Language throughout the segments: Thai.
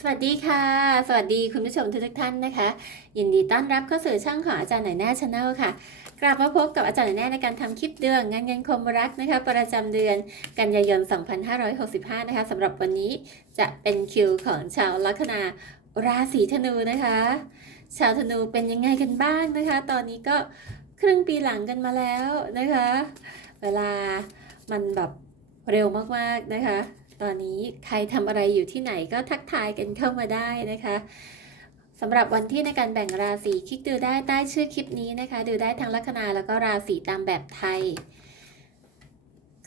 สวัสดีค่ะ สวัสดีคุณผู้ชมทุกท่านนะคะ ยินดีต้อนรับเข้าสู่ช่องของอาจารย์หน่อยแน่ชาแนลค่ะ กลับมาพบกับอาจารย์หน่อยแน่ในการทำคลิปเดือนงานเงินคมรักนะคะ ประจำเดือนกันยายน 2565 นะคะสำหรับวันนี้จะเป็นคิวของชาวลัคนาราศีธนูนะคะ ชาวธนูเป็นยังไงกันบ้างนะคะ ตอนนี้ก็ครึ่งปีหลังกันมาแล้วนะคะ เวลามันแบบเร็วมากๆนะคะ ตอนนี้ใครทำอะไรอยู่ที่ไหนก็ทักทายกันเข้ามาได้นะคะสำหรับวันที่ในการแบ่งราศีคลิกดูได้ใต้ชื่อคลิปนี้นะคะ ดูได้ทั้งลัคนาแล้วก็ราศีตามแบบไทย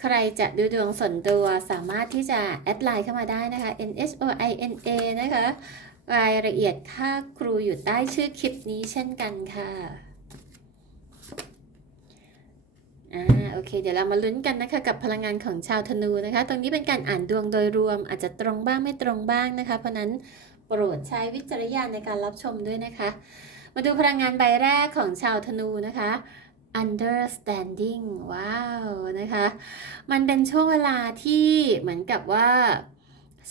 ใครจะดูดวงส่วนตัวสามารถที่จะแอดไลน์เข้ามาได้นะคะ n h o i n a นะคะรายละเอียดค่าครูอยู่ใต้ชื่อคลิปนี้เช่นกันค่ะ อ่าโอเค เดี๋ยวเรามาลุ้นกันนะคะกับพลังงานของชาวธนูนะคะ ตรงนี้เป็นการอ่านดวงโดยรวมอาจจะตรงบ้างไม่ตรงบ้างนะคะ เพราะนั้นโปรดใช้วิจารณญาณในการรับชมด้วยนะคะ มาดูพลังงานใบแรกของชาวธนูนะคะ understanding ว้าวนะคะ มันเป็นช่วงเวลาที่เหมือนกับว่า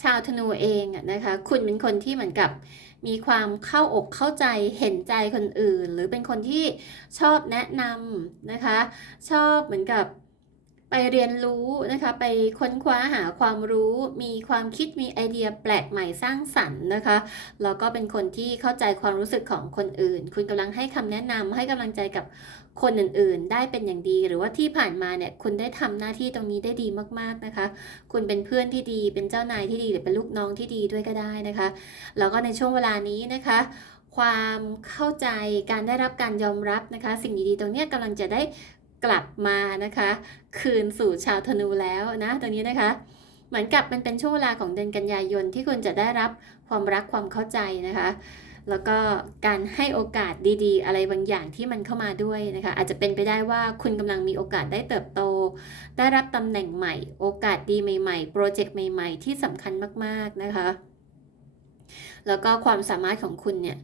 ชาวธนูเองอะนะคะ คุณเป็นคนที่เหมือนกับ มีความเข้าอกเข้าใจเห็นใจคนอื่น หรือเป็นคนที่ชอบแนะนำนะคะ ชอบเหมือนกับไปเรียนรู้นะคะไปค้นคว้าหาความรู้ มีความคิดมีไอเดียแปลกใหม่สร้างสรรค์นะคะแล้วก็เป็นคนที่เข้าใจความรู้สึกของคนอื่น คุณกำลังให้คำแนะนำให้กำลังใจกับ คนอื่นๆ ได้เป็นอย่างดี หรือว่าที่ผ่านมาเนี่ยคุณได้ทำหน้าที่ตรงนี้ได้ดีมากๆนะคะ คุณเป็นเพื่อนที่ดีเป็นเจ้านายที่ดีหรือเป็นลูกน้องที่ดีด้วยก็ได้นะคะ แล้วก็ในช่วงเวลานี้นะคะความเข้าใจการได้รับการยอมรับนะคะ สิ่งดีๆ ตรงเนี้ยกำลังจะได้กลับมานะคะ คืนสู่ชาวธนูแล้วนะตรงนี้นะคะ เหมือนกับมันเป็นช่วงเวลาของเดือนกันยายนที่คุณจะได้รับความรักความเข้าใจนะคะ แล้วก็การให้โอกาสดีๆ อะไรบางอย่างที่มันเข้ามาด้วยนะคะ อาจจะเป็นไปได้ว่าคุณกำลังมีโอกาสได้เติบโต ได้รับตำแหน่งใหม่ โอกาสดีใหม่ๆ โปรเจกต์ใหม่ๆ ที่สำคัญมากๆนะคะ แล้วก็ความสามารถของคุณเนี่ย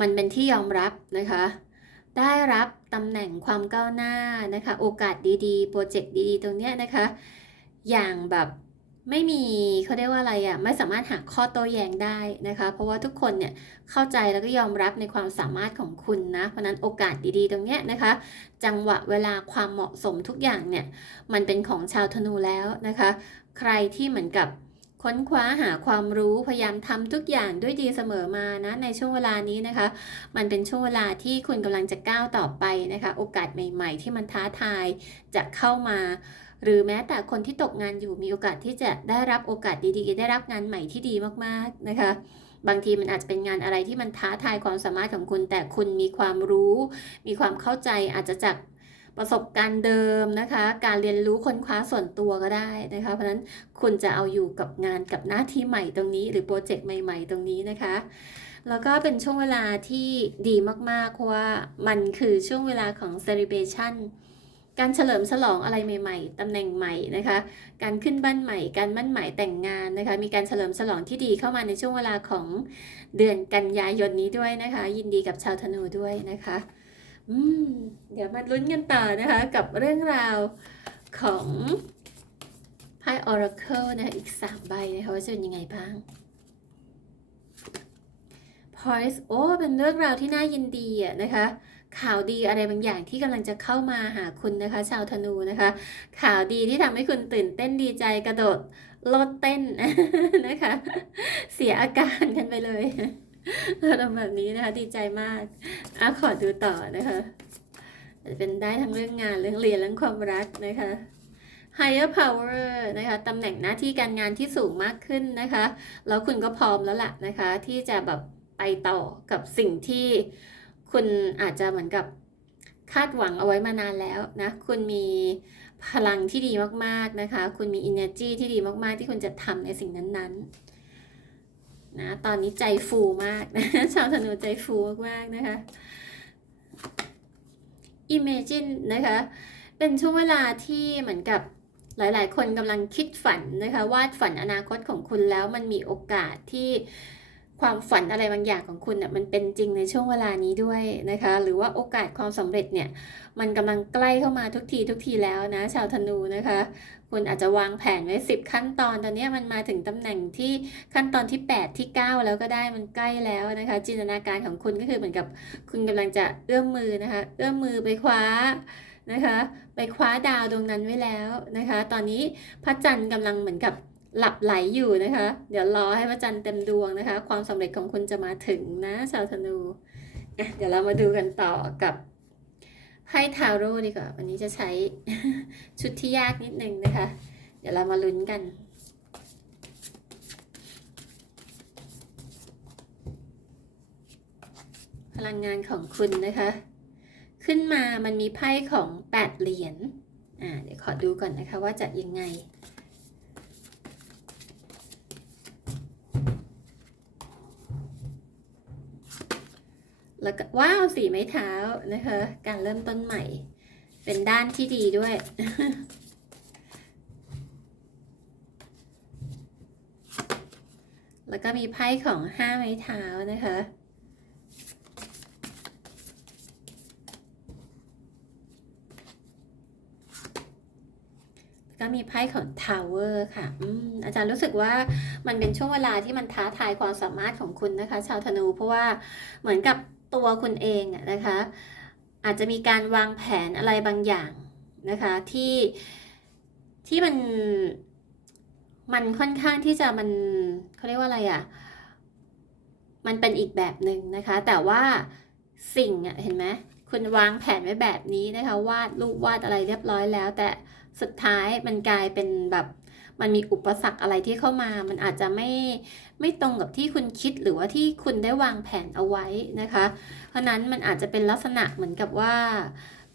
มันเป็นที่ยอมรับนะคะ ได้รับตำแหน่งความก้าวหน้านะคะ โอกาสดีๆ โปรเจกต์ดีๆ ตรงเนี้ยนะคะ อย่างแบบ ไม่มีเขาเรียกว่าอะไรอะ่ะไม่สามารถหาข้อโต้แย้งได้นะคะ เพราะว่าทุกคนเนี่ยเข้าใจแล้วก็ยอมรับในความสามารถของคุณนะเพราะนั้นโอกาสดีๆ ตรงเนี้ยนะคะ จังหวะเวลาความเหมาะสมทุกอย่างเนี่ยมันเป็นของชาวธนูแล้วนะคะ ใครที่เหมือนกับค้นคว้าหาความรู้พยายามทำทุกอย่างด้วยดีเสมอมานะในช่วงเวลานี้นะคะ มันเป็นช่วงเวลาที่คุณกำลังจะก้าวต่อไปนะคะ โอกาสใหม่ ๆ ที่มันท้าทายจะเข้ามา หรือแม้แต่คนที่ตกงานอยู่มีโอกาสที่จะได้รับโอกาสดีๆ ได้รับงานใหม่ที่ดีมากๆนะคะ บางทีมันอาจจะเป็นงานอะไรที่มันท้าทายความสามารถของคุณ แต่คุณมีความรู้ มีความเข้าใจอาจจะจากประสบการณ์เดิมนะคะ การเรียนรู้ค้นคว้าส่วนตัวก็ได้นะคะ เพราะฉะนั้นคุณจะเอาอยู่กับงานกับหน้าที่ใหม่ตรงนี้ หรือโปรเจกต์ใหม่ๆ ตรงนี้นะคะ แล้วก็เป็นช่วงเวลาที่ดีมากๆเพราะว่ามันคือช่วงเวลาของ celebration การเฉลิมฉลองอะไรใหม่ๆ ตำแหน่งใหม่นะคะ การขึ้นบ้านใหม่ การมั่นหมายแต่งงานนะคะ มีการเฉลิมฉลองที่ดีเข้ามาในช่วงเวลาของเดือนกันยายนนี้ด้วยนะคะ ยินดีกับชาวธนูด้วยนะคะ อืม เดี๋ยวมาลุ้นกันต่อนะคะ กับเรื่องราวของไพ่ Oracle นะคะอีก 3 ใบนะคะว่าจะเป็นยังไงบ้าง Poise โอ้ เป็นเรื่องราวที่น่ายินดีอะนะคะ ข่าวดีอะไรบางอย่างที่กำลังจะเข้ามาหาคุณนะคะ ชาวธนูนะคะ ข่าวดีที่ทำให้คุณตื่นเต้นดีใจกระโดดโลดเต้นนะคะ เสียอาการกันไปเลยอารมณ์แบบนี้นะคะดีใจมากอะขอดูต่อนะคะจจะเป็นได้ทั้งเรื่องงานเรื่องเรียนเรื่องความรักนะคะ higher power นะคะตำแหน่งหน้าที่การงานที่สูงมากขึ้นนะคะ แล้วคุณก็พร้อมแล้วล่ะนะคะ ที่จะแบบไปต่อกับสิ่งที่ คุณอาจจะเหมือนกับคาดหวังเอาไว้มานานแล้วนะ คุณมีพลังที่ดีมากๆนะคะ คุณมี energy ที่ดีมากๆ ที่คุณจะทำในสิ่งนั้นๆ นะ ตอนนี้ใจฟูมากนะ ชาวธนูใจฟูมากๆ นะคะ imagine นะคะ เป็นช่วงเวลาที่เหมือนกับหลายๆ คนกำลังคิดฝันนะคะ วาดฝันอนาคตของคุณแล้วมันมีโอกาสที่ ความฝันอะไรบางอย่างของคุณน่ะมันเป็นจริงในช่วงเวลานี้ด้วยนะคะ หรือว่าโอกาสความสำเร็จเนี่ยมันกำลังใกล้เข้ามาทุกทีทุกทีแล้วนะ ชาวธนูนะคะ คุณอาจจะวางแผนไว้ 10 ขั้นตอนตอนนี้มันมาถึงตำแหน่งที่ขั้นตอนที่ 8 ที่ 9 แล้วก็ได้มันใกล้แล้วนะคะ จินตนาการของคุณก็คือเหมือนกับคุณกำลังจะเอื้อมมือนะคะ เอื้อมมือไปคว้านะคะ ไปคว้าดาวดวงนั้นไว้แล้วนะคะ ตอนนี้พระจันทร์กำลังเหมือนกับ หลับไหลอยู่นะคะ เดี๋ยวรอให้พระจันทร์เต็มดวงนะคะ ความสำเร็จของคุณจะมาถึงนะชาวธนูเดี๋ยวเรามาดูกันต่อกับไพ่ทาโร่ดีกว่า วันนี้จะใช้ชุดที่ยากนิดนึงนะคะ เดี๋ยวเรามาลุ้นกันพลังงานของคุณนะคะ ขึ้นมามันมีไพ่ของแปดเหรียญ อ่า เดี๋ยวขอดูก่อนนะคะว่าจะยังไง แล้วก็ว้าวสีไม้เท้านะคะ การเริ่มต้นใหม่ เป็นด้านที่ดีด้วย แล้วก็มีไพ่ของห้าไม้เท้านะคะก็มีไพ่ของ Tower ค่ะออาจารย์รู้สึกว่ามันเป็นช่วงเวลาที่มันท้าทายความสามารถของคุณนะคะ ชาวธนูเพราะว่าเหมือนกับ ตัวคุณเองนะคะ อาจจะมีการวางแผนอะไรบางอย่างนะคะที่ที่มันมันค่อนข้างที่จะมันเขาเรียกว่าอะไรอะมันเป็นอีกแบบหนึ่งนะคะ แต่ว่าสิ่งอะเห็นไหมคุณวางแผนไว้แบบนี้นะคะ วาดรูปวาดอะไรเรียบร้อยแล้ว แต่สุดท้ายมันกลายเป็นแบบ มันมีอุปสรรคอะไรที่เข้ามา มันอาจจะไม่ไม่ตรงกับที่คุณคิดหรือว่าที่คุณได้วางแผนเอาไว้นะคะ เพราะนั้นมันอาจจะเป็นลักษณะเหมือนกับว่า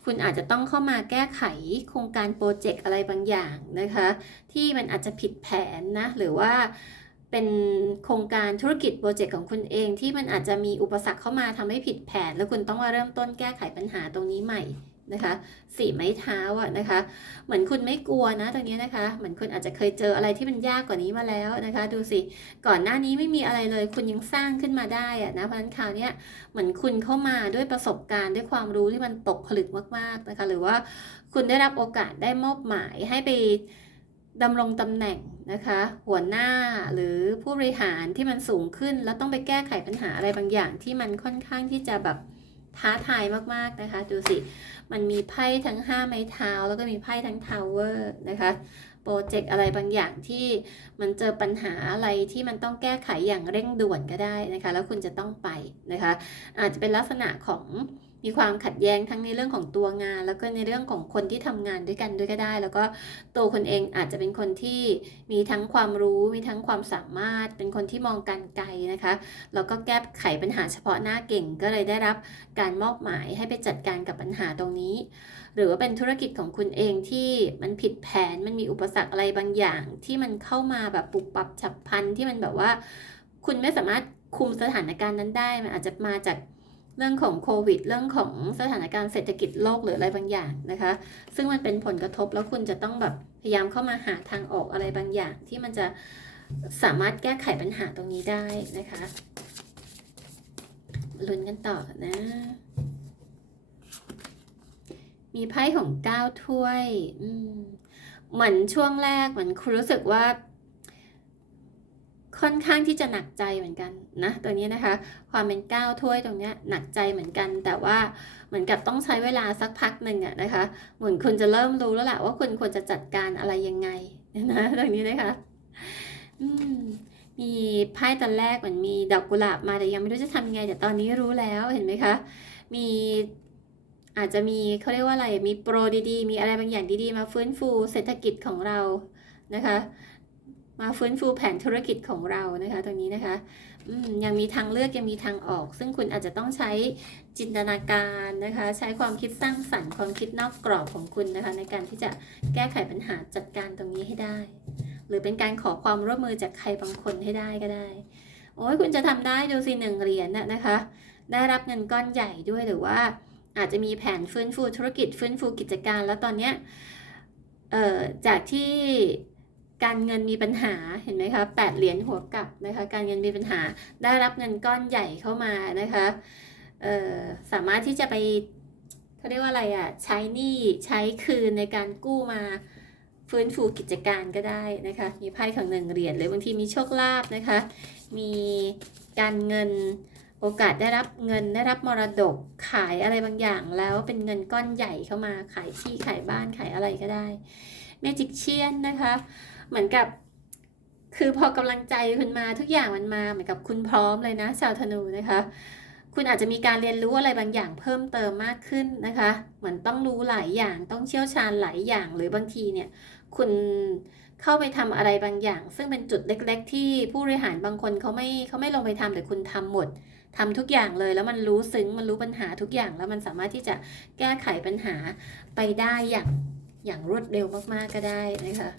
คุณอาจจะต้องเข้ามาแก้ไขโครงการโปรเจกต์อะไรบางอย่างนะคะ ที่มันอาจจะผิดแผนนะหรือว่าเป็นโครงการธุรกิจโปรเจกต์ของคุณเองที่มันอาจจะมีอุปสรรคเข้ามาทำให้ผิดแผน แล้วคุณต้องมาเริ่มต้นแก้ไขปัญหาตรงนี้ใหม่ นะคะสีไม้เท้าอะนะคะ เหมือนคุณไม่กลัวนะตรงนี้นะคะ เหมือนคุณอาจจะเคยเจออะไรที่มันยากกว่านี้มาแล้วนะคะ ดูสิก่อนหน้านี้ไม่มีอะไรเลย คุณยังสร้างขึ้นมาได้อะนะเพราะฉะนั้นคราวนี้เหมือนคุณเข้ามาด้วยประสบการณ์ด้วยความรู้ที่มันตกผลึกมากๆนะคะ หรือว่าคุณได้รับโอกาสได้มอบหมายให้ไปดำรงตำแหน่งนะคะ หัวหน้าหรือผู้บริหารที่มันสูงขึ้น แล้วต้องไปแก้ไขปัญหาอะไรบางอย่างที่มันค่อนข้างที่จะแบบท้าทายมากๆนะคะ ดูสิ มันมีไพ่ทั้ง 5 ไม้เท้า แล้วก็มีไพ่ทั้งทาวเวอร์นะคะโปรเจกต์อะไรบางอย่างที่มันเจอปัญหาอะไรที่มันต้องแก้ไขอย่างเร่งด่วนก็ได้นะคะ แล้วคุณจะต้องไปนะคะ อาจจะเป็นลักษณะของ มีความขัดแย้งทั้งในเรื่องของตัวงาน แล้วก็ในเรื่องของคนที่ทำงานด้วยกันด้วยก็ได้ แล้วก็ตัวคนเองอาจจะเป็นคนที่มีทั้งความรู้มีทั้งความสามารถ เป็นคนที่มองการไกลนะคะแล้วก็แก้ไขปัญหาเฉพาะหน้าเก่งก็เลยได้รับการมอบหมายให้ไปจัดการกับปัญหาตรงนี้ หรือว่าเป็นธุรกิจของคุณเองที่มันผิดแผนมันมีอุปสรรคอะไรบางอย่าง ที่มันเข้ามาแบบปุบปับฉับพลันที่มันแบบว่า คุณไม่สามารถคุมสถานการณ์นั้นได้มันอาจจะมาจาก เรื่องของโควิด เรื่องของสถานการณ์เศรษฐกิจโลกหรืออะไรบางอย่างนะคะ ซึ่งมันเป็นผลกระทบแล้วคุณจะต้องแบบพยายามเข้ามาหาทางออกอะไรบางอย่าง ที่มันจะสามารถแก้ไขปัญหาตรงนี้ได้นะคะลุ้นกันต่อนะ มีไพ่ของเก้าถ้วย อืมเหมือนช่วงแรกเหมือนคุณรู้สึกว่า ค่อนข้างที่จะหนักใจเหมือนกันนะตัวนี้นะคะ ความเป็นก้าวถ้วยตรงนี้หนักใจเหมือนกัน แต่ว่าเหมือนกับต้องใช้เวลาสักพักหนึ่งอะนะคะเหมือนคุณจะเริ่มรู้แล้วแหละว่าคุณควรจะจัดการอะไรยังไงนะตรงนี้นะคะอืมมีไพ่ตอนแรกเหมือนมีดอกกุหลาบมาแต่ยังไม่รู้จะทำยังไงแต่ตอนนี้รู้แล้วเห็นไหมคะมีอาจจะมีเขาเรียกว่าอะไรมีโปรดีๆ มีอะไรบางอย่างดีๆ มาฟื้นฟูเศรษฐกิจของเรานะคะ มาฟื้นฟูแผนธุรกิจของเรานะคะตรงนี้นะคะยังมีทางเลือกยังมีทางออก ซึ่งคุณอาจจะต้องใช้จินตนาการนะคะ ใช้ความคิดสร้างสรรค์ความคิดนอกกรอบของคุณนะคะ ในการที่จะแก้ไขปัญหาจัดการตรงนี้ให้ได้ หรือเป็นการขอความร่วมมือจากใครบางคนให้ได้ก็ได้ โอ้ยคุณจะทำได้ดูสิหนึ่งเหรียญน่ะนะคะ ได้รับเงินก้อนใหญ่ด้วยหรือว่า อาจจะมีแผนฟื้นฟูธุรกิจฟื้นฟูกิจการ แล้วตอนเนี้ยจากที่ การเงินมีปัญหาเห็นไหมคะแปดเหรียญหัวกลับนะคะ การเงินมีปัญหาได้รับเงินก้อนใหญ่เข้ามานะคะเอ่อสามารถที่จะไปเขาเรียกว่าอะไรอะ่ะใช้หนี้ใช้คืนในการกู้มาฟื้นฟูกิจการก็ได้นะคะ มีไพ่ของหนึ่งเหรียญหรือบางทีมีโชคลาภนะคะ มีการเงินโอกาสได้รับเงินได้รับมรดกขายอะไรบางอย่างแล้วเป็นเงินก้อนใหญ่เข้ามาขายที่ขายบ้านขายอะไรก็ได้เมจิกเชียนนะคะ เหมือนกับ คือพอกำลังใจคุณมาทุกอย่างมันมาเหมือนกับคุณพร้อมเลยนะชาวธนูนะคะ คุณอาจจะมีการเรียนรู้อะไรบางอย่างเพิ่มเติมมากขึ้นนะคะ เหมือนต้องรู้หลายอย่างต้องเชี่ยวชาญหลายอย่างหรือบางทีเนี่ย คุณเข้าไปทำอะไรบางอย่าง ซึ่งเป็นจุดเล็ก ๆ ที่ผู้บริหารบางคนเขาไม่เขาไม่ลงไปทำแต่คุณทำหมดทำทุกอย่างเลยแล้วมันรู้ซึ้งมันรู้ปัญหาทุกอย่างแล้วมันสามารถที่จะแก้ไขปัญหาไปได้อย่างอย่างรวดเร็วมากๆก็ได้นะคะ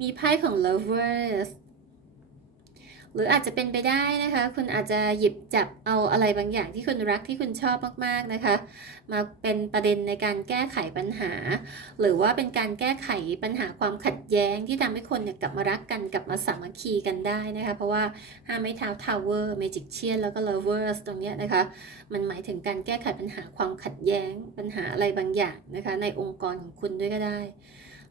มีไพ่ของ lovers หรืออาจจะเป็นไปได้นะคะ คุณอาจจะหยิบจับเอาอะไรบางอย่างที่คุณรักที่คุณชอบมากๆนะคะ มาเป็นประเด็นในการแก้ไขปัญหา หรือว่าเป็นการแก้ไขปัญหาความขัดแย้งที่ทำให้คนเนี่ยกลับมารักกันกลับมาสามัคคีกันได้นะคะ เพราะว่าห้าไม้เท้า tower magic เชียนแล้วก็ lovers ตรงเนี้ยนะคะ มันหมายถึงการแก้ไขปัญหาความขัดแย้งปัญหาอะไรบางอย่างนะคะ ในองค์กรของคุณด้วยก็ได้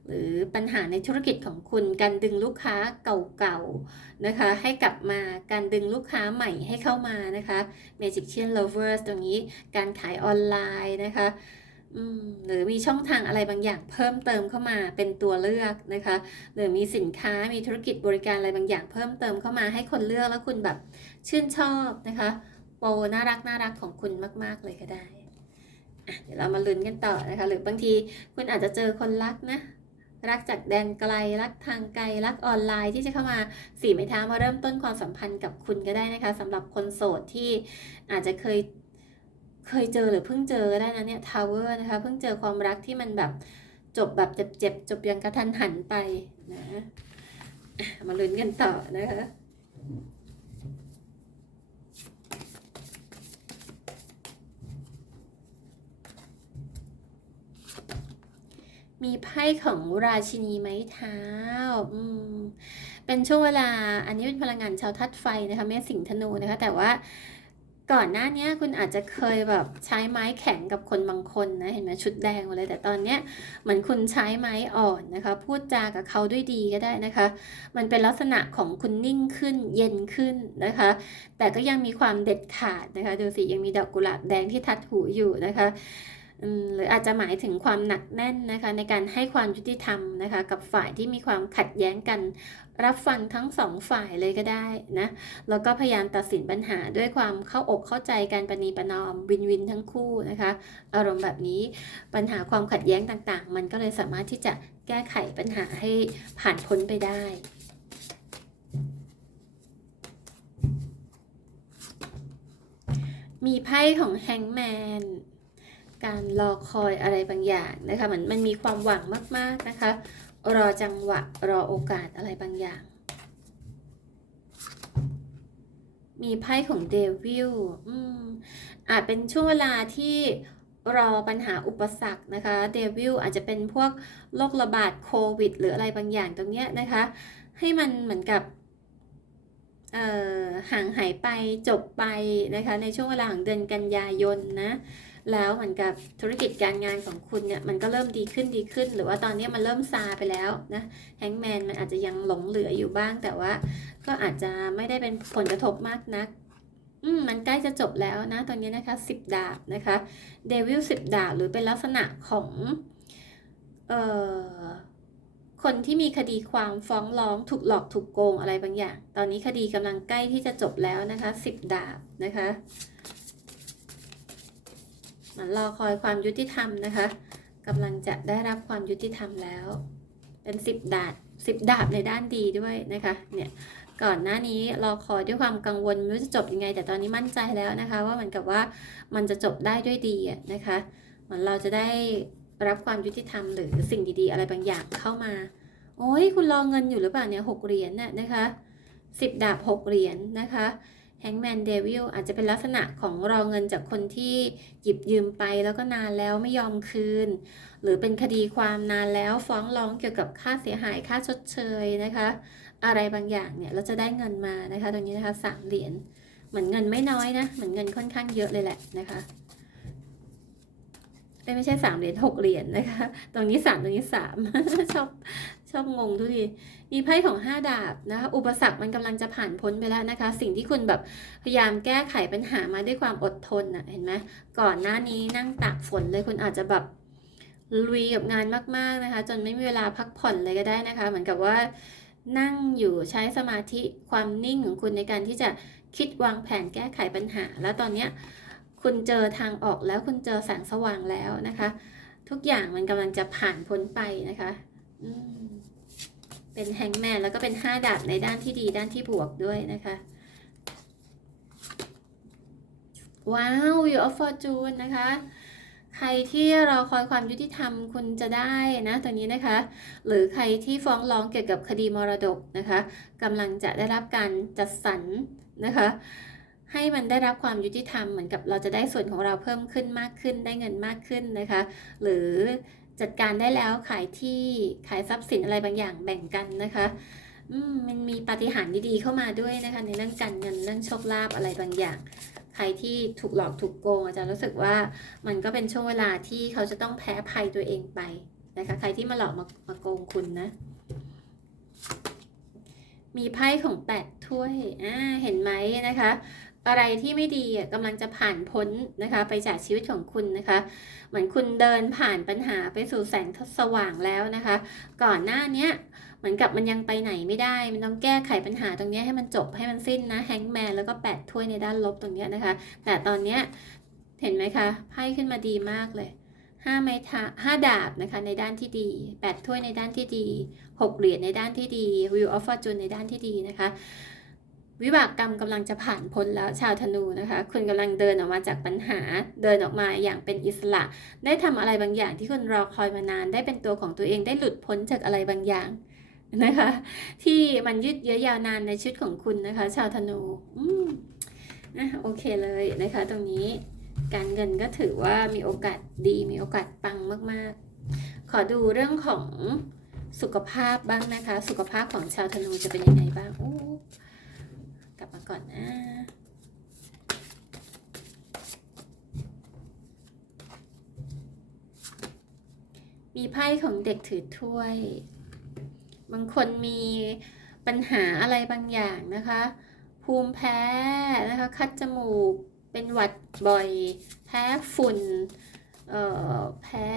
หรือปัญหาในธุรกิจของคุณ การดึงลูกค้าเก่าๆนะคะ ให้กลับมาการดึงลูกค้าใหม่ให้เข้ามานะคะ Magician Lovers ตรงนี้การขายออนไลน์นะคะหรือมีช่องทางอะไรบางอย่างเพิ่มเติมเข้ามาเป็นตัวเลือกนะคะ หรือมีสินค้ามีธุรกิจบริการอะไรบางอย่างเพิ่มเติมเข้ามาให้คนเลือกแล้วคุณแบบชื่นชอบนะคะโปรน่ารักน่ารักของคุณมาก ๆ เลยก็ได้เดี๋ยวเรามาลุ้นกันต่อนะคะ หรือบางทีคุณอาจจะเจอคนรักนะ รักจากแดนไกล รักทางไกล รักออนไลน์ที่จะเข้ามาสี่ไม้เท้ามาเริ่มต้นความสัมพันธ์กับคุณก็ได้นะคะสำหรับคนโสดที่อาจจะเคยเคยเจอหรือเพิ่งเจอก็ได้นะเนี่ยทาวเวอร์นะคะเพิ่งเจอความรักที่มันแบบจบแบบเจ็บๆจบอย่างกระทันหันไปนะอะมาลุ้นกันต่อนะคะ มีไพ่ของราชินีไม้เท้า อืม เป็นช่วงเวลา อันนี้เป็นพลังงานชาวทัดไฟนะคะแม่สิงธนูนะคะ แต่ว่าก่อนหน้านี้คุณอาจจะเคยแบบใช้ไม้แข็งกับคนบางคนนะ เห็นไหมชุดแดงเลย แต่ตอนเนี้ยเหมือนคุณใช้ไม้อ่อนนะคะ พูดจากับเขาด้วยดีก็ได้นะคะ มันเป็นลักษณะของคุณนิ่งขึ้นเย็นขึ้นนะคะ แต่ก็ยังมีความเด็ดขาดนะคะ ดูสิยังมีดอกกุหลาบแดงที่ทัดหูอยู่นะคะ หรืออาจจะหมายถึงความหนักแน่นนะคะในการให้ความยุติธรรมนะคะกับฝ่ายที่มีความขัดแย้งกัน รับฟังทั้งสองฝ่ายเลยก็ได้นะแล้วก็พยายามตัดสินปัญหาด้วยความเข้าอกเข้าใจการประนีประนอมวินวินทั้งคู่นะคะอารมณ์แบบนี้ปัญหาความขัดแย้งต่างๆ มันก็เลยสามารถที่จะแก้ไขปัญหาให้ผ่านพ้นไปได้มีไพ่ของแฮงแมน การรอคอยอะไรบางอย่างนะคะเหมันมันมีความหวังมาก ๆนะคะ รอจังหวะรอโอกาสอะไรบางอย่าง มีไพ่ของเดวิลอืมอาจเป็นช่วงเวลาที่รอปัญหาอุปสรรคนะคะเดวิลอาจจะเป็นพวกโรคระบาดโควิด หรืออะไรบางอย่างตรงเนี้ยนะคะ ให้มันเหมือนกับห่างหายไปจบไปนะคะในช่วงเวลาของเดือนกันยายนนะ แล้วเหมือนกับธุรกิจการงานของคุณเนี่ยมันก็เริ่มดีขึ้นดีขึ้น หรือว่าตอนนี้มันเริ่มซาไปแล้วนะแฮงแมนมันอาจจะยังหลงเหลืออยู่บ้าง แต่ว่าก็อาจจะไม่ได้เป็นผลกระทบมากนักอืมมันใกล้จะจบแล้วนะตรงนี้นะคะสิบดาบนะคะเดวิลสิบดาบหรือเป็นลักษณะของเอ่อคนที่มีคดีความฟ้องร้องถูกหลอกถูกโกงอะไรบางอย่าง ตอนนี้คดีกำลังใกล้ที่จะจบแล้วนะคะสิบดาบนะคะ มันรอคอยความยุติธรรมนะคะกำลังจะได้รับความยุติธรรมแล้ว เป็นสิบดาบสิบดาบในด้านดีด้วยนะคะเนี่ยก่อนหน้านี้รอคอยด้วยความกังวลไม่รู้จะจบยังไง แต่ตอนนี้มั่นใจแล้วนะคะ ว่าเหมือนกับว่ามันจะจบได้ด้วยดีนะคะเหมือนเราจะได้รับความยุติธรรมหรือสิ่งดีๆ อะไรบางอย่างเข้ามา โอ้ยคุณรอเงินอยู่หรือเปล่าเนี่ยหกเหรียญน่ะนะคะสิบดาบหกเหรียญนะคะ แฮงแมนเดวิลอาจจะเป็นลักษณะของรอเงินจากคนที่หยิบยืมไปแล้วก็นานแล้วไม่ยอมคืน หรือเป็นคดีความนานแล้วฟ้องร้องเกี่ยวกับค่าเสียหายค่าชดเชยนะคะ อะไรบางอย่างเนี่ยเราจะได้เงินมานะคะ ตรงนี้นะคะสามเหรียญเหมือนเงินไม่น้อยนะเหมือนเงินค่อนข้างเยอะเลยแหละนะคะ ไม่ใช่สามเหรียญหกเหรียญนะคะ ตรงนี้สามตรงนี้สามชอบชอบงงทุกทีมีไพ่ของห้าดาบนะคะ อุปสรรคมันกำลังจะผ่านพ้นไปแล้วนะคะ สิ่งที่คุณแบบพยายามแก้ไขปัญหามาด้วยความอดทนน่ะเห็นไหมก่อนหน้านี้นั่งตากฝนเลยคุณอาจจะแบบลุยกับงานมากๆนะคะ จนไม่มีเวลาพักผ่อนเลยก็ได้นะคะ เหมือนกับว่านั่งอยู่ใช้สมาธิความนิ่งของคุณในการที่จะคิดวางแผนแก้ไขปัญหา แล้วตอนเนี้ย คุณเจอทางออกแล้วคุณเจอแสงสว่างแล้วนะคะ ทุกอย่างมันกำลังจะผ่านพ้นไปนะคะเป็นแฮงแมนแล้วก็เป็นห้าดาบในด้านที่ดีด้านที่บวกด้วยนะคะว้าววิวออฟฟอร์จูนนะคะ ใครที่รอคอยความยุติธรรมคุณจะได้นะตรงนี้นะคะ หรือใครที่ฟ้องร้องเกี่ยวกับคดีมรดกนะคะกำลังจะได้รับการจัดสรรนะคะ ให้มันได้รับความยุติธรรมเหมือนกับเราจะได้ส่วนของเราเพิ่มขึ้นมากขึ้น ได้เงินมากขึ้นนะคะ หรือจัดการได้แล้วขายที่ขายทรัพย์สินอะไรบางอย่างแบ่งกันนะคะมมันมีปาฏิหาริย์ดีๆเข้ามาด้วยนะคะในเรื่องการเงินเรื่องโชคลาภอะไรบางอย่าง ใครที่ถูกหลอกถูกโกงอาจารย์รู้สึกว่ามันก็เป็นช่วงเวลาที่เขาจะต้องแพ้ภัยตัวเองไปนะคะใครที่มาหลอกมามาโกงคุณนะ มีไพ่ของแปดถ้วยอ่าเห็นไหมนะคะ อะไรที่ไม่ดีกำลังจะผ่านพ้นนะคะ ไปจากชีวิตของคุณนะคะ เหมือนคุณเดินผ่านปัญหาไปสู่แสงสว่างแล้วนะคะ ก่อนหน้าเนี้ยเหมือนกับมันยังไปไหนไม่ได้ มันต้องแก้ไขปัญหาตรงนี้ให้มันจบให้มันสิ้นนะแฮงแมนแล้วก็แปดถ้วยในด้านลบตรงนี้นะคะ แต่ตอนเนี้ยเห็นไหมคะไพ่ขึ้นมาดีมากเลยห้าไม้ท้าห้าดาบนะคะในด้านที่ดีแปดถ้วยในด้านที่ดีหกเหรียญในด้านที่ดีวิวออฟฟอร์จูนในด้านที่ดีนะคะ วิบากกรรมกำลังจะผ่านพ้นแล้วชาวธนูนะคะ คุณกำลังเดินออกมาจากปัญหา เดินออกมาอย่างเป็นอิสระ ได้ทำอะไรบางอย่างที่คุณรอคอยมานาน ได้เป็นตัวของตัวเอง ได้หลุดพ้นจากอะไรบางอย่างนะคะ ที่มันยืดเยื้อยาวนานในชีวิตของคุณนะคะ ชาวธนู อืมนะโอเคเลยนะคะ ตรงนี้การเงินก็ถือว่ามีโอกาสดีมีโอกาสปังมาก ๆ ขอดูเรื่องของสุขภาพบ้างนะคะ สุขภาพของชาวธนูจะเป็นยังไงบ้างโอ้ กลับมาก่อนนะมีไพ่ของเด็กถือถ้วย บางคนมีปัญหาอะไรบางอย่างนะคะ ภูมิแพ้นะคะ คัดจมูก เป็นหวัดบ่อย แพ้ฝุ่น เอ่อ แพ้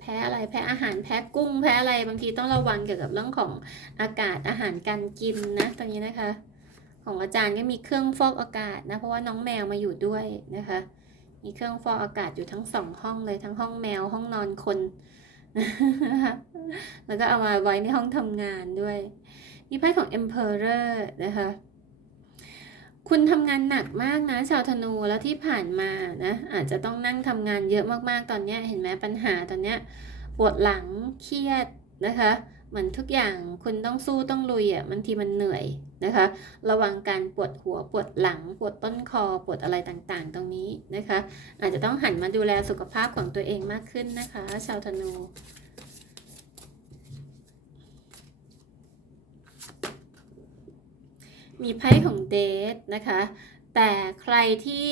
แพ้อะไร แพ้อาหาร แพ้กุ้ง แพ้อะไร บางทีต้องระวังเกี่ยวกับเรื่องของอากาศ อาหารการกินนะ ตรงนี้นะคะ ของอาจารย์ก็มีเครื่องฟอกอากาศนะเพราะว่าน้องแมวมาอยู่ด้วยนะคะ มีเครื่องฟอกอากาศอยู่ทั้งสองห้องเลยทั้งห้องแมวห้องนอนคนแล้วก็เอามาไว้ในห้องทำงานด้วยมีไพ่ของ Emperor นะคะคุณทำงานหนักมากนะชาวธนูแล้วที่ผ่านมานะอาจจะต้องนั่งทำงานเยอะมากๆตอนนี้เห็นไหมปัญหาตอนนี้ปวดหลังเครียดนะคะ เหมือนทุกอย่างคุณต้องสู้ต้องลุยอะบางทีมันเหนื่อย นะคะ ระวังการปวดหัวปวดหลัง ปวดต้นคอปวดอะไรต่างๆ ตรงนี้นะคะ อาจจะต้องหันมาดูแลสุขภาพของตัวเองมากขึ้นนะคะ ชาวธนูมีไพ่ของเดทนะคะ แต่ใครที่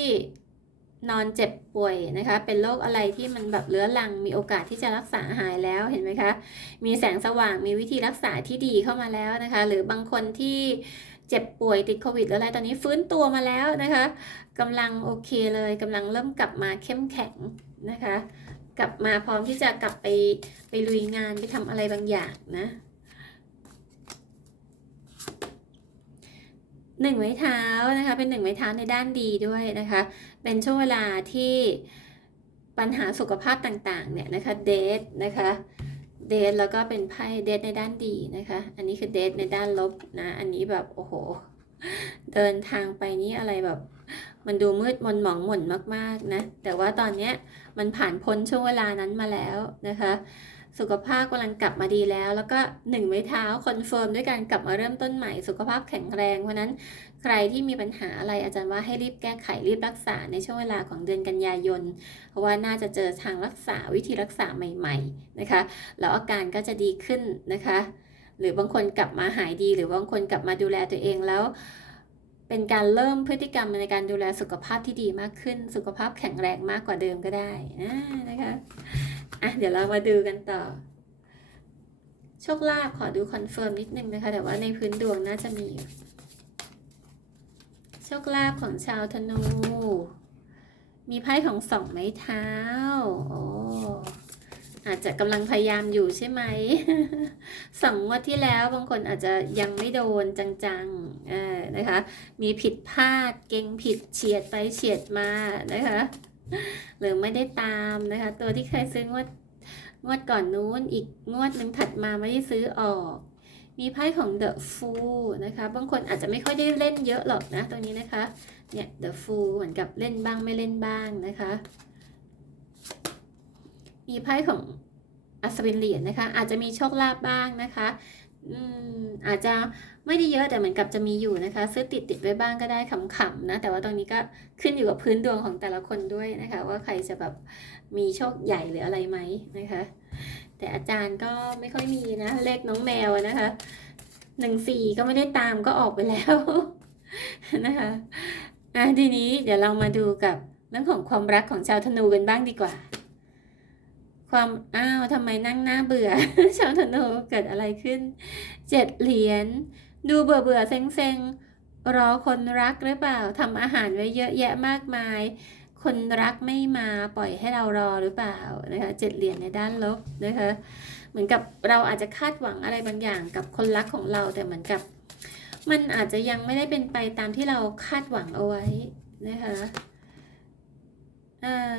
นอนเจ็บป่วยนะคะ เป็นโรคอะไรที่มันแบบเรื้อรัง มีโอกาสที่จะรักษาหายแล้วเห็นไหมคะ มีแสงสว่าง มีวิธีรักษาที่ดีเข้ามาแล้วนะคะ หรือบางคนที่เจ็บป่วยติดโควิดหรืออะไรตอนนี้ฟื้นตัวมาแล้วนะคะกำลังโอเคเลยกำลังเริ่มกลับมาเข้มแข็งนะคะ กลับมาพร้อมที่จะกลับไปไปลุยงานไปทำอะไรบางอย่างนะหนึ่งไม้เท้านะคะ เป็นหนึ่งไม้เท้าในด้านดีด้วยนะคะ เป็นช่วงเวลาที่ปัญหาสุขภาพต่างๆเนี่ยนะคะเดทนะคะเดทแล้วก็เป็นไพ่เดทในด้านดีนะคะ อันนี้คือเดทในด้านลบนะ อันนี้แบบโอ้โห เดินทางไปนี่อะไรแบบ มันดูมืดมนหมองหม่นมากๆนะ แต่ว่าตอนเนี้ยมันผ่านพ้นช่วงเวลานั้นมาแล้วนะคะ สุขภาพกำลังกลับมาดีแล้ว แล้วก็หนึ่งไม้เท้าคอนเฟิร์มด้วยการกลับมาเริ่มต้นใหม่ สุขภาพแข็งแรง เพราะฉะนั้นใครที่มีปัญหาอะไรอาจารย์ว่าให้รีบแก้ไขรีบรักษาในช่วงเวลาของเดือนกันยายน เพราะว่าน่าจะเจอทางรักษาวิธีรักษาใหม่ๆนะคะ แล้วอาการก็จะดีขึ้นนะคะ หรือบางคนกลับมาหายดี หรือบางคนกลับมาดูแลตัวเองแล้วเป็นการเริ่มพฤติกรรมในการดูแลสุขภาพที่ดีมากขึ้น สุขภาพแข็งแรงมากกว่าเดิมก็ได้นะนะคะ อะเดี๋ยวเรามาดูกันต่อ โชคลาภขอดูคอนเฟิร์มนิดนึงนะคะ แต่ว่าในพื้นดวงน่าจะมี โชคลาภของชาวธนู มีไพ่ของสองไม้เท้า โอ้อาจจะกำลังพยายามอยู่ใช่ไหม สองงวดที่แล้วบางคนอาจจะยังไม่โดนจังๆ เออนะคะ มีผิดพลาด เก่งผิดเฉียดไปเฉียดมานะคะ หรือไม่ได้ตามนะคะ ตัวที่เคยซื้องวดงวดก่อนนู้นอีกงวดหนึ่งถัดมาไม่ได้ซื้อออก มีไพ่ของ The Fool นะคะ บางคนอาจจะไม่ค่อยได้เล่นเยอะหรอกนะตัวนี้นะคะ เนี่ย The Fool เหมือนกับเล่นบ้างไม่เล่นบ้างนะคะ มีไพ่ของอัศวินเหรียญนะคะ อาจจะมีโชคลาภบ้างนะคะ อืมอาจจะ ไม่ได้เยอะแต่เหมือนกับจะมีอยู่นะคะ ซื้อติดติดไว้บ้างก็ได้ขำๆนะ แต่ว่าตรงนี้ก็ขึ้นอยู่กับพื้นดวงของแต่ละคนด้วยนะคะ ว่าใครจะแบบมีโชคใหญ่หรืออะไรไหมนะคะ แต่อาจารย์ก็ไม่ค่อยมีนะ เลขน้องแมวนะคะหนึ่งสี่ก็ไม่ได้ตามก็ออกไปแล้วนะคะอะทีนี้เดี๋ยวเรามาดูกับเรื่องของความรักของชาวธนูกันบ้างดีกว่า ความอ้าวทำไมนั่งหน้าเบื่อ ชาวธนูเกิดอะไรขึ้นเจ็ดเหรียญ ดูเบื่อเบื่อเซ็งเซ็งรอคนรักหรือเปล่าทำอาหารไว้เยอะแยะมากมาย คนรักไม่มาปล่อยให้เรารอหรือเปล่านะคะเจ็ดเหรียญในด้านลบนะคะเหมือนกับเราอาจจะคาดหวังอะไรบางอย่างกับคนรักของเราแต่เหมือนกับ มันอาจจะยังไม่ได้เป็นไปตามที่เราคาดหวังเอาไว้นะคะ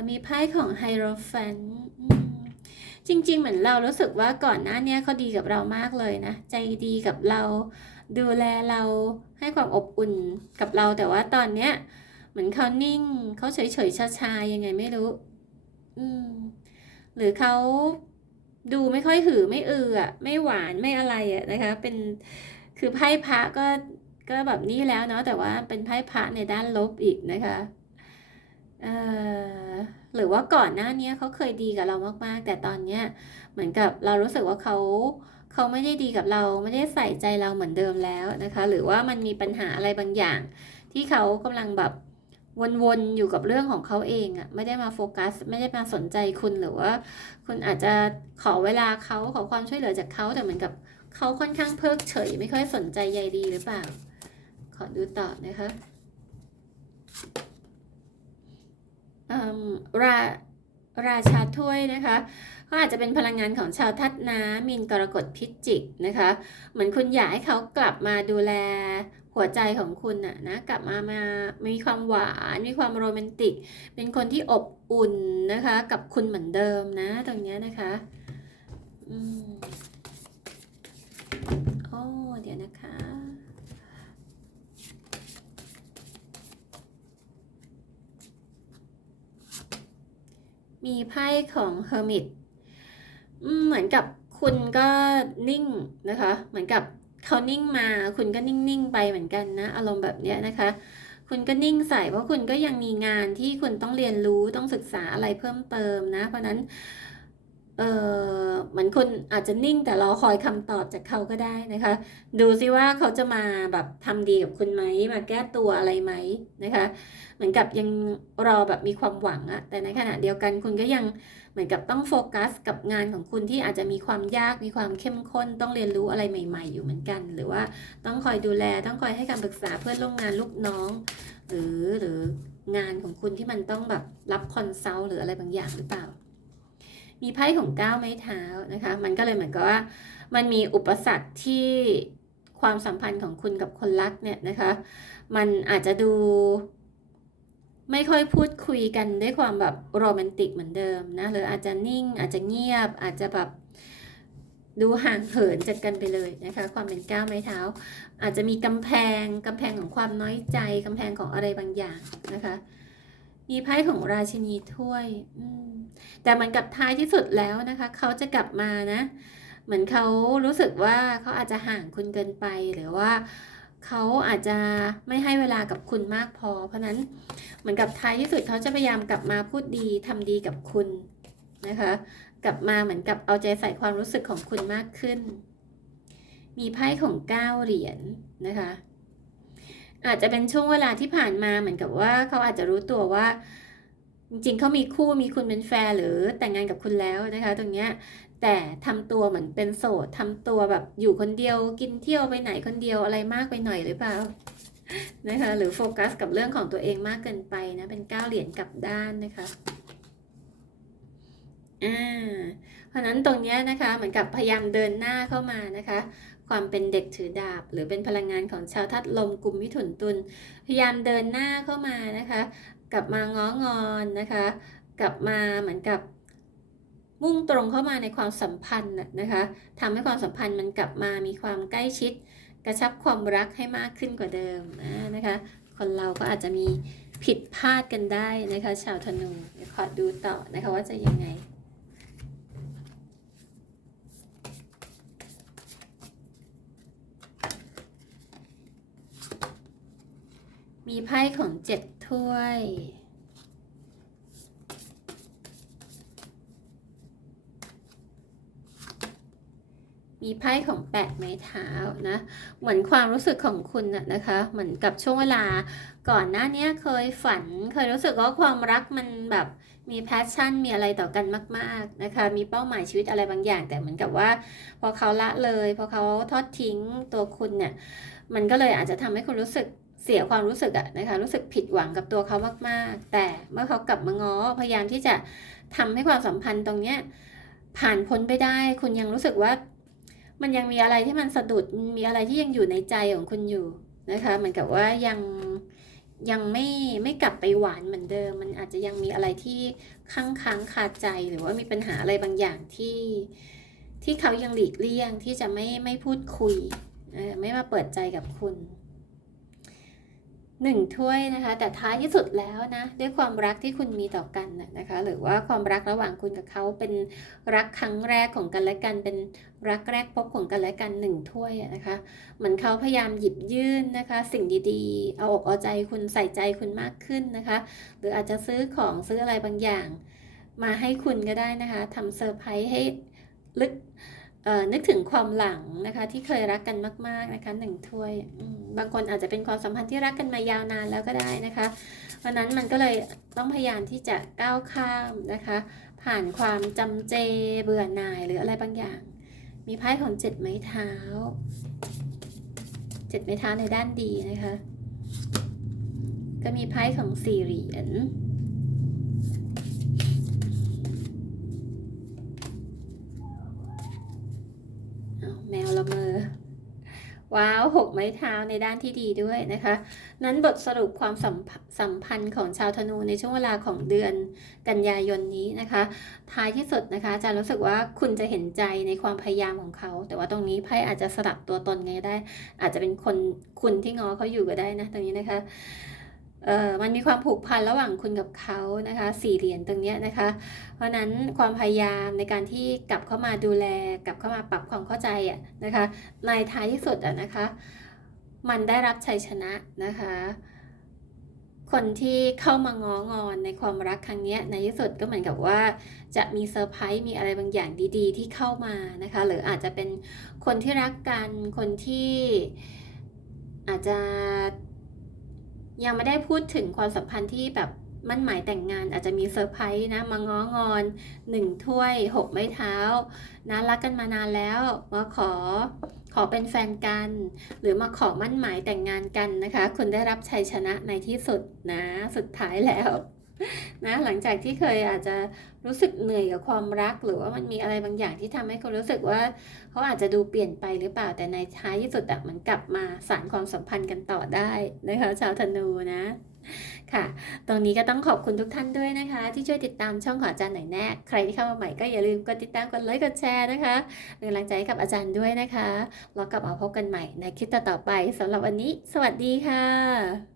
มีไพ่ของไฮโรแฟนจริง ๆ เหมือนเรารู้สึกว่าก่อนหน้านี้เขาดีกับเรามากเลยนะ ใจดีกับเรา ดูแลเราให้ความอบอุ่นกับเราแต่ว่าตอนเนี้ย เหมือนเขานิ่งเขาเฉยเฉยชาชาๆยังไงไม่รู้ อืม หรือเขาดูไม่ค่อยหือไม่อืออะไม่หวานไม่อะไรอะนะคะ เป็นคือไพ่พระก็ก็แบบนี้แล้วเนาะแต่ว่าเป็นไพ่พระในด้านลบอีกนะคะเอ่อหรือว่าก่อนหน้านี้เขาเคยดีกับเรามากๆ แต่ตอนเนี้ยเหมือนกับเรารู้สึกว่าเขา เขาไม่ได้ดีกับเราไม่ได้ใส่ใจเราเหมือนเดิมแล้วนะคะ หรือว่ามันมีปัญหาอะไรบางอย่าง ที่เขากำลังแบบวนๆอยู่กับเรื่องของเขาเองอะ่ะไม่ได้มาโฟกัส ไม่ได้มาสนใจคุณหรือว่า คุณอาจจะขอเวลาเขาขอความช่วยเหลือจากเขาแต่เหมือนกับเขาค่อนข้างเพิกเฉย ไม่ค่อยสนใจใยดีหรือเปล่า ขอดูต่อนะคะราราชาถ้วยนะคะ เขาอาจจะเป็นพลังงานของชาวทัศน้ำมินกรกฎพิจิกนะคะ เหมือนคุณอยากให้เขากลับมาดูแลหัวใจของคุณน่ะนะกลับมามามีความหวานมีความโรแมนติก เป็นคนที่อบอุ่นนะคะ กับคุณเหมือนเดิมนะ ตรงนี้นะคะอืมโอ้เดี๋ยวนะคะมีไพ่ของ Hermit อืม เหมือนกับคุณก็นิ่งนะคะ เหมือนกับเขานิ่งมา คุณก็นิ่งๆไปเหมือนกันนะ อารมณ์แบบเนี้ยนะคะ คุณก็นิ่งใส่เพราะคุณก็ยังมีงานที่คุณต้องเรียนรู้ต้องศึกษาอะไรเพิ่มเติมนะ เพราะนั้นเออเหมือนคุณอาจจะนิ่งแต่รอคอยคำตอบจากเขาก็ได้นะคะ ดูซิว่าเขาจะมาแบบทำดีกับคุณไหมมาแก้ตัวอะไรไหมนะคะ เหมือนกับยังรอแบบมีความหวังอะแต่ในขณะเดียวกันคุณก็ยัง เหมือนกับต้องโฟกัสกับงานของคุณที่อาจจะมีความยากมีความเข้มข้น ต้องเรียนรู้อะไรใหม่ ๆ อยู่เหมือนกัน หรือว่าต้องคอยดูแลต้องคอยให้คำปรึกษาเพื่อนร่วมงานลูกน้อง หรือหรืองานของคุณที่มันต้องแบบรับคอนซัลท์หรืออะไรบางอย่างหรือเปล่า มีไพ่ของก้าวไม้เท้านะคะ มันก็เลยเหมือนกับว่า มันมีอุปสรรคที่ความสัมพันธ์ของคุณกับคนรักเนี่ยนะคะ มันอาจจะดู ไม่ค่อยพูดคุยกันด้วยความแบบโรแมนติกเหมือนเดิมนะหรืออาจจะนิ่งอาจจะเงียบ อาจจะแบบดูห่างเหินจากกันไปเลยนะคะ ความเป็นก้าวไม้เท้า อาจจะมีกำแพงกำแพงของความน้อยใจกำแพงของอะไรบางอย่างนะคะ มีไพ่ของราชินีถ้วยแต่เหมือนกับท้ายที่สุดแล้วนะคะ เขาจะกลับมานะ เหมือนเขารู้สึกว่าเขาอาจจะห่างคุณเกินไปหรือว่า เขาอาจจะไม่ให้เวลากับคุณมากพอ เพราะนั้นเหมือนกับท้ายที่สุดเขาจะพยายามกลับมาพูดดีทำดีกับคุณนะคะ กลับมาเหมือนกับเอาใจใส่ความรู้สึกของคุณมากขึ้น มีไพ่ของเก้าเหรียญนะคะ อาจจะเป็นช่วงเวลาที่ผ่านมาเหมือนกับว่าเขาอาจจะรู้ตัวว่า จริงๆเขามีคู่มีคุณเป็นแฟนหรือแต่งงานกับคุณแล้วนะคะ ตรงเนี้ยแต่ทำตัวเหมือนเป็นโสดทำตัวแบบอยู่คนเดียวกินเที่ยวไปไหนคนเดียวอะไรมากไปหน่อยหรือเปล่านะคะหรือโฟกัสกับเรื่องของตัวเองมากเกินไปนะเป็นก้าเหรียญกลับด้านนะคะอ่าเพราะนั้นตรงเนี้ยนะคะเหมือนกับพยายามเดินหน้าเข้ามานะคะ ความเป็นเด็กถือดาบ หรือเป็นพลังงานของชาวทัดลมกลุ่มมิถุนตุลพยายามเดินหน้าเข้ามานะคะ กลับมาง้องอนนะคะ กลับมาเหมือนกับมุ่งตรงเข้ามาในความสัมพันธ์นะคะทำให้ความสัมพันธ์มันกลับมามีความใกล้ชิด กระชับความรักให้มากขึ้นกว่าเดิมนะคะ คนเราก็อาจจะมีผิดพลาดกันได้นะคะ ชาวธนูเดี๋ยวขอดูต่อนะคะว่าจะยังไง มีไพ่ของเจ็ดถ้วย มีไพ่ของแปดไม้เท้านะ เหมือนความรู้สึกของคุณนะนะคะ เหมือนกับช่วงเวลาก่อนหน้านี้เคยฝัน เคยรู้สึกว่าความรักมันแบบมีแพชชั่นมีอะไรต่อกันมาก ๆนะคะ มีเป้าหมายชีวิตอะไรบางอย่าง แต่เหมือนกับว่า พอเขาละเลย พอเขาทอดทิ้งตัวคุณเนี่ย มันก็เลยอาจจะทำให้คุณรู้สึก เสียความรู้สึกอะนะคะรู้สึกผิดหวังกับตัวเขามาก ๆ แต่เมื่อเขากลับมาง้อพยายามที่จะทำให้ความสัมพันธ์ตรงเนี้ยผ่านพ้นไปได้ คุณยังรู้สึกว่า มันยังมีอะไรที่มันสะดุดมีอะไรที่ยังอยู่ในใจของคุณอยู่นะคะเหมือนกับว่ายังยังไม่ไม่กลับไปหวานเหมือนเดิม มันอาจจะยังมีอะไรที่ค้างค้างคาใจหรือว่ามีปัญหาอะไรบางอย่างที่ที่เขายังหลีกเลี่ยงที่จะไม่ไม่พูดคุยไม่มาเปิดใจกับคุณ หนึ่งถ้วยนะคะ แต่ท้ายที่สุดแล้วนะ ด้วยความรักที่คุณมีต่อกันนะคะ หรือว่าความรักระหว่างคุณกับเขาเป็นรักครั้งแรกของกันและกัน เป็นรักแรกพบของกันและกันหนึ่งถ้วยนะคะ เหมือนเขาพยายามหยิบยื่นนะคะ สิ่งดีๆ เอาอกเอาใจคุณใส่ใจคุณมากขึ้นนะคะ หรืออาจจะซื้อของซื้ออะไรบางอย่าง มาให้คุณก็ได้นะคะทำเซอร์ไพรส์ให้ลึก นึกถึงความหลังนะคะ ที่เคยรักกันมาก ๆนะคะหนึ่งถ้วยบางคนอาจจะเป็นความสัมพันธ์ที่รักกันมายาวนานแล้วก็ได้นะคะเพราะนั้นมันก็เลยต้องพยายามที่จะก้าวข้ามนะคะ ผ่านความจำเจเบื่อหน่ายหรืออะไรบางอย่าง มีไพ่ของเจ็ดไม้เท้าเจ็ดไม้เท้าในด้านดีนะคะ ก็มีไพ่ของสี่เหรียญ ว้าวหกไม้เท้าในด้านที่ดีด้วยนะคะ นั้นบทสรุปความสัมพสัมพันธ์ของชาวธนูในช่วงเวลาของเดือนกันยายนนี้นะคะ ท้ายที่สุดนะคะจะรู้สึกว่าคุณจะเห็นใจในความพยายามของเขา แต่ว่าตรงนี้ไพ่อาจจะสลับตัวตนไงได้ อาจจะเป็นคนคุณที่ง้อเขาอยู่ก็ได้นะตรงนี้นะคะ มันมีความผูกพันระหว่างคุณกับเขานะคะสี่เหรียญตรงเนี้ยนะคะ เพราะนั้นความพยายามในการที่กลับเข้ามาดูแล กลับเข้ามาปรับความเข้าใจอะนะคะ ในท้ายที่สุดอะนะคะ มันได้รับชัยชนะนะคะ คนที่เข้ามาง้องอนในความรักครั้งนี้ในที่สุดก็เหมือนกับว่า จะมีเซอร์ไพรส์มีอะไรบางอย่างดี ๆ ที่เข้ามานะคะ หรืออาจจะเป็นคนที่รักกันคนที่อาจจะ ยังไม่ได้พูดถึงความสัมพันธ์ที่แบบมั่นหมายแต่งงานอาจจะมีเซอร์ไพรส์นะมาง้องอนหนึ่งถ้วยหกไม้เท้านะรักกันมานานแล้วมาขอขอเป็นแฟนกัน หรือมาขอมั่นหมายแต่งงานกันนะคะ คุณได้รับชัยชนะในที่สุดนะ สุดท้ายแล้ว นะหลังจากที่เคยอาจจะรู้สึกเหนื่อยกับความรัก หรือว่ามันมีอะไรบางอย่างที่ทำให้คุณรู้สึกว่าเขาอาจจะดูเปลี่ยนไปหรือเปล่าแต่ในท้ายที่สุดอะมันกลับมาสานความสัมพันธ์กันต่อได้นะคะชาวธนูนะค่ะ ตรงนี้ก็ต้องขอบคุณทุกท่านด้วยนะคะ ที่ช่วยติดตามช่องของอาจารย์หน่อยแน่ ใครที่เข้ามาใหม่ก็อย่าลืมกดติดตาม กดไลค์ กดแชร์นะคะเป็นกำลังใจให้กับอาจารย์ด้วยนะคะ แล้วกลับมาพบกันใหม่ในคลิปต่อๆไปสำหรับวันนี้ สวัสดีค่ะ